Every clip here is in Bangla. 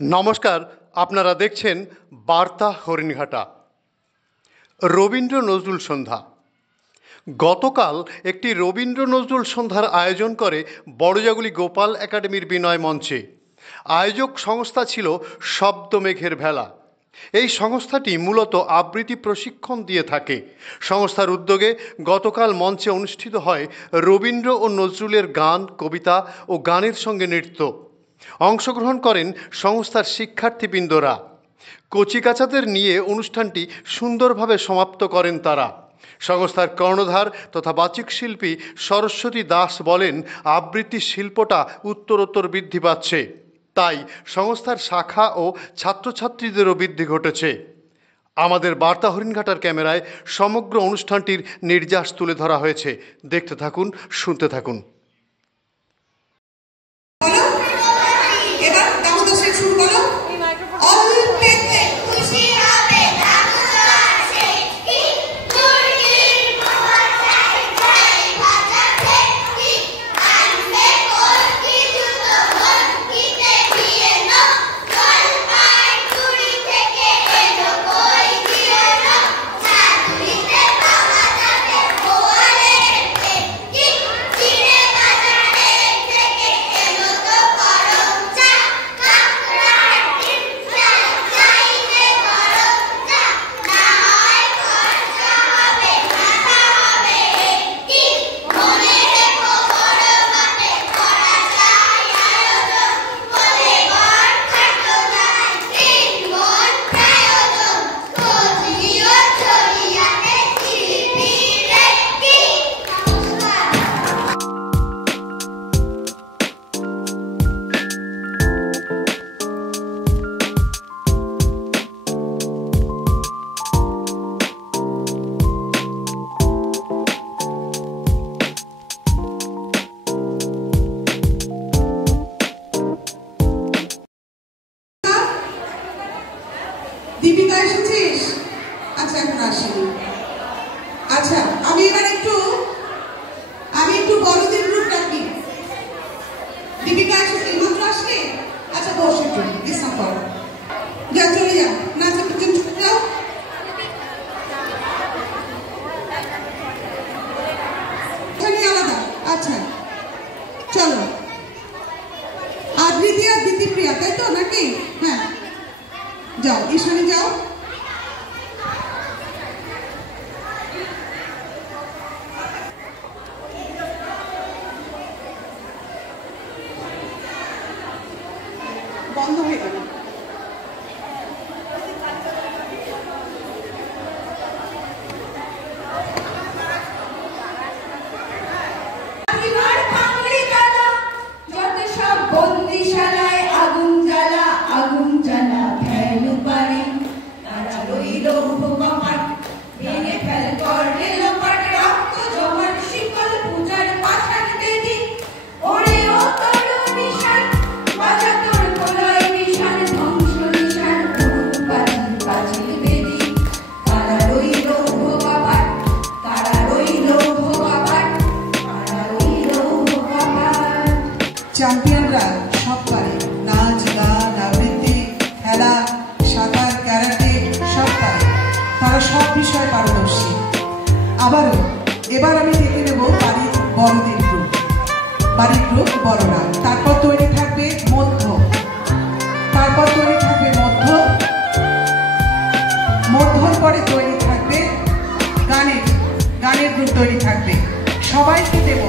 নমস্কার, আপনারা দেখছেন বার্তা হরিণঘাটা। রবীন্দ্র নজরুল সন্ধ্যা। গতকাল একটি রবীন্দ্র নজরুল সন্ধ্যার আয়োজন করে বড়জাগুলি গোপাল একাডেমির বিনয় মঞ্চে। আয়োজক সংস্থা ছিল শব্দমেঘের ভেলা। এই সংস্থাটি মূলত আবৃত্তি প্রশিক্ষণ দিয়ে থাকে। সংস্থার উদ্যোগে গতকাল মঞ্চে অনুষ্ঠিত হয় রবীন্দ্র ও নজরুলের গান, কবিতা ও গানের সঙ্গে নৃত্য। অংশগ্রহণ করেন সংস্থার শিক্ষার্থীবৃন্দরা। কচিকাঁচাদের নিয়ে অনুষ্ঠানটি সুন্দরভাবে সমাপ্ত করেন তারা। সংস্থার কর্ণধার তথা বাচিক শিল্পী সরস্বতী দাস বলেন, আবৃত্তি শিল্পটা উত্তরোত্তর বৃদ্ধি পাচ্ছে, তাই সংস্থার শাখা ও ছাত্রছাত্রীদেরও বৃদ্ধি ঘটেছে। আমাদের বার্তা হরিণঘাটার ক্যামেরায় সমগ্র অনুষ্ঠানটির নির্যাস তুলে ধরা হয়েছে। দেখতে থাকুন, শুনতে থাকুন। দীপিকা এসেছিস? আচ্ছা, এখন আসেনি। আচ্ছা, আমি একটু বড়দের রূপ রাখি। দীপিকা এসেছিস? মাত্র আসলে? আচ্ছা, বস একটু, বিশ্রাম কর। যা, চলে যা, নাচের পিছন ছুটে যাও। আলাদা। আচ্ছা, চলো। আবৃত্তি আর দিতিপ্রিয়া, তাই তো নাকি? হ্যাঁ, যাও, ঈশানী যাও। বন্ধ হয়ে গেল। চ্যাম্পিয়নরা সব পারে, নাচ, গান, আবৃত্তি, খেলা, সাঁতার, ক্যারাটে সব পারে। তারা সব বিষয়ে পারদর্শী। এবার আমি ডেকে নেব বাড়ির বড়দের গ্রুপ। বাড়ির গ্রুপ বড়রা, তারপর তৈরি থাকবে মধ্য, মধ্যর পরে তৈরি থাকবে গানের গ্রুপ তৈরি থাকবে। সবাইকে দেব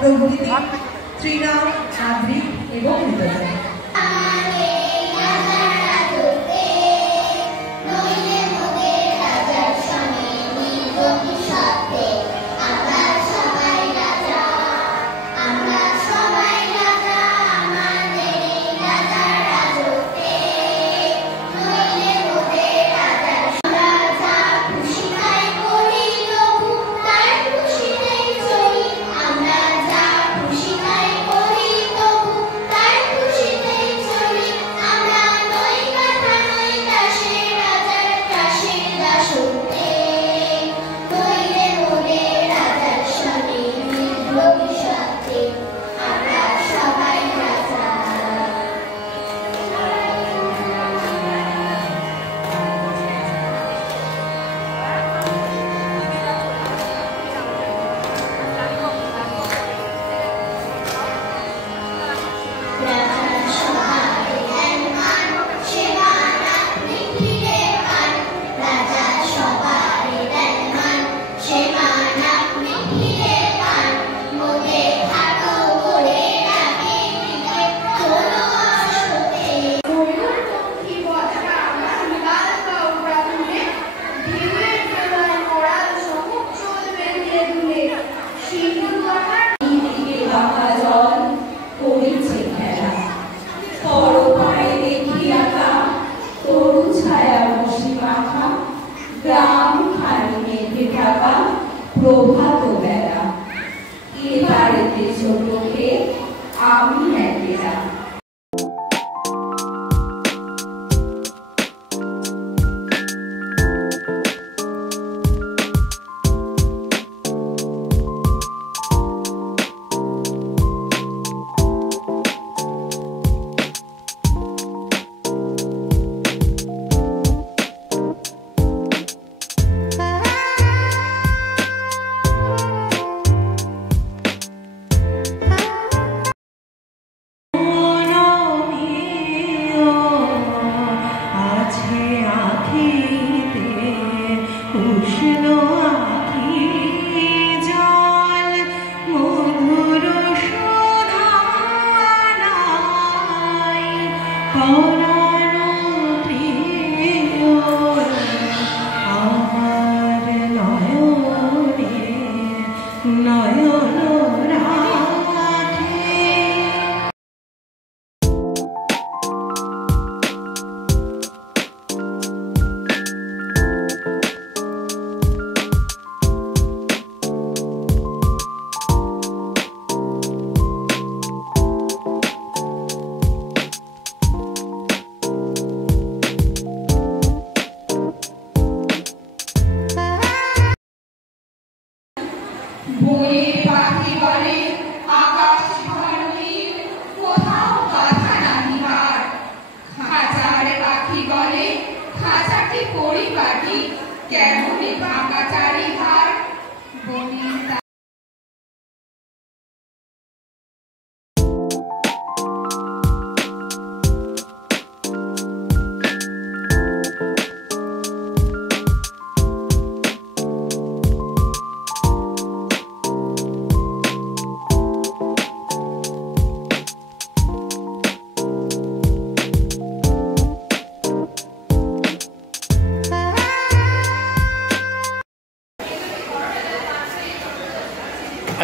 প্রভৃতি তৃণাম নাগরিক এবং মৃতদেহ। প্রভাত বেলা এবারেতে ছোটকে আমি একেরা।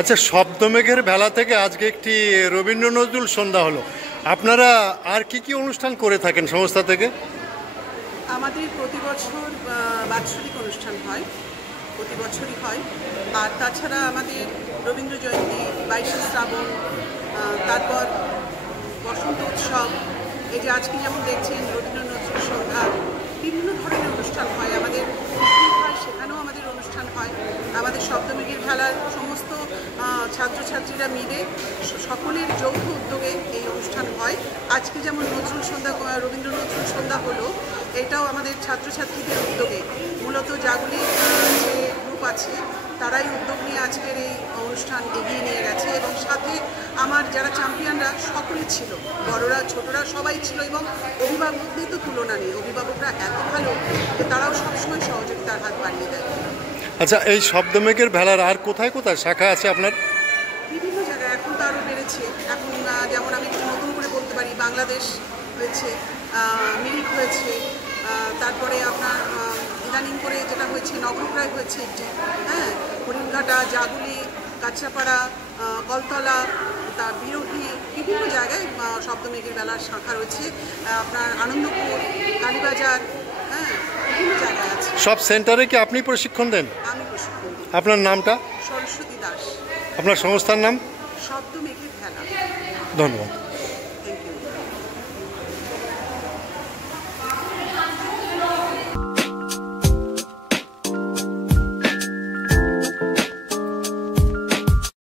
আচ্ছা, শব্দমেঘের ভেলা থেকে আজকে একটি রবীন্দ্র নজরুল সন্ধ্যা হলো। আপনারা আর কি কি অনুষ্ঠান করে থাকেন সংস্থা থেকে? আমাদের প্রতি বছর বাৎসরিক অনুষ্ঠান হয়, প্রতি বছরই হয়। আর তাছাড়া আমাদের রবীন্দ্র জয়ন্তী, 22শে শ্রাবণ, তারপর বসন্ত উৎসব, এই যে আজকে যেমন দেখছেন রবীন্দ্র নজরুল সন্ধ্যা, বিভিন্ন ধরনের অনুষ্ঠান হয়। আমাদের হয় সেখানেও আমাদের অনুষ্ঠান হয়। আমাদের শব্দমেঘের খেলার সমস্ত ছাত্রছাত্রীরা মিলে সকলের যৌথ উদ্যোগে এই অনুষ্ঠান হয়। আজকে যেমন নজরুল সন্ধ্যা, রবীন্দ্র নজরুল সন্ধ্যা হলো, এটাও আমাদের ছাত্রছাত্রীদের উদ্যোগে। মূলত যাগুলি যে গ্রুপ আছে তারাই উদ্যোগ নিয়ে আজকের এই অনুষ্ঠান এগিয়ে নিয়ে গেছে, এবং সাথে আমার যারা চ্যাম্পিয়নরা সকলেই ছিল, বড়রা ছোটরা সবাই ছিল, এবং অভিভাবকদের তো তুলনা নেই। অভিভাবকরা এত ভালো যে তারাও সবসময় সহযোগিতার হাত বাড়িয়ে দেয়। আচ্ছা, এই শব্দমেঘের ভেলার আর কোথায় কোথায় শাখা আছে আপনার? বিভিন্ন জায়গায় বেড়েছে। এখন যেমন আমি একটু নতুন করে বলতে পারি, বাংলাদেশ হয়েছে, মিরিক হয়েছে, তারপরে আপনার ইদানিং করে যেটা হয়েছে নগরপ্রায় হয়েছে একটি, হ্যাঁ, হরিণঘাটা, জাগুলি, কাছড়াপাড়া, কলতলা, তার বিরোহী, বিভিন্ন জায়গায় শব্দমেঘের মেলার শাখা রয়েছে। আপনার আনন্দপুর, কালীবাজার, হ্যাঁ, বিভিন্ন জায়গায় আছে। সব সেন্টারে কি আপনি প্রশিক্ষণ দেন? আমি প্রশিক্ষণ দিই। আপনার নামটা? সরস্বতী দাস। আপনার সংস্থার নাম? শব্দমেঘের খেলা। ধন্যবাদ।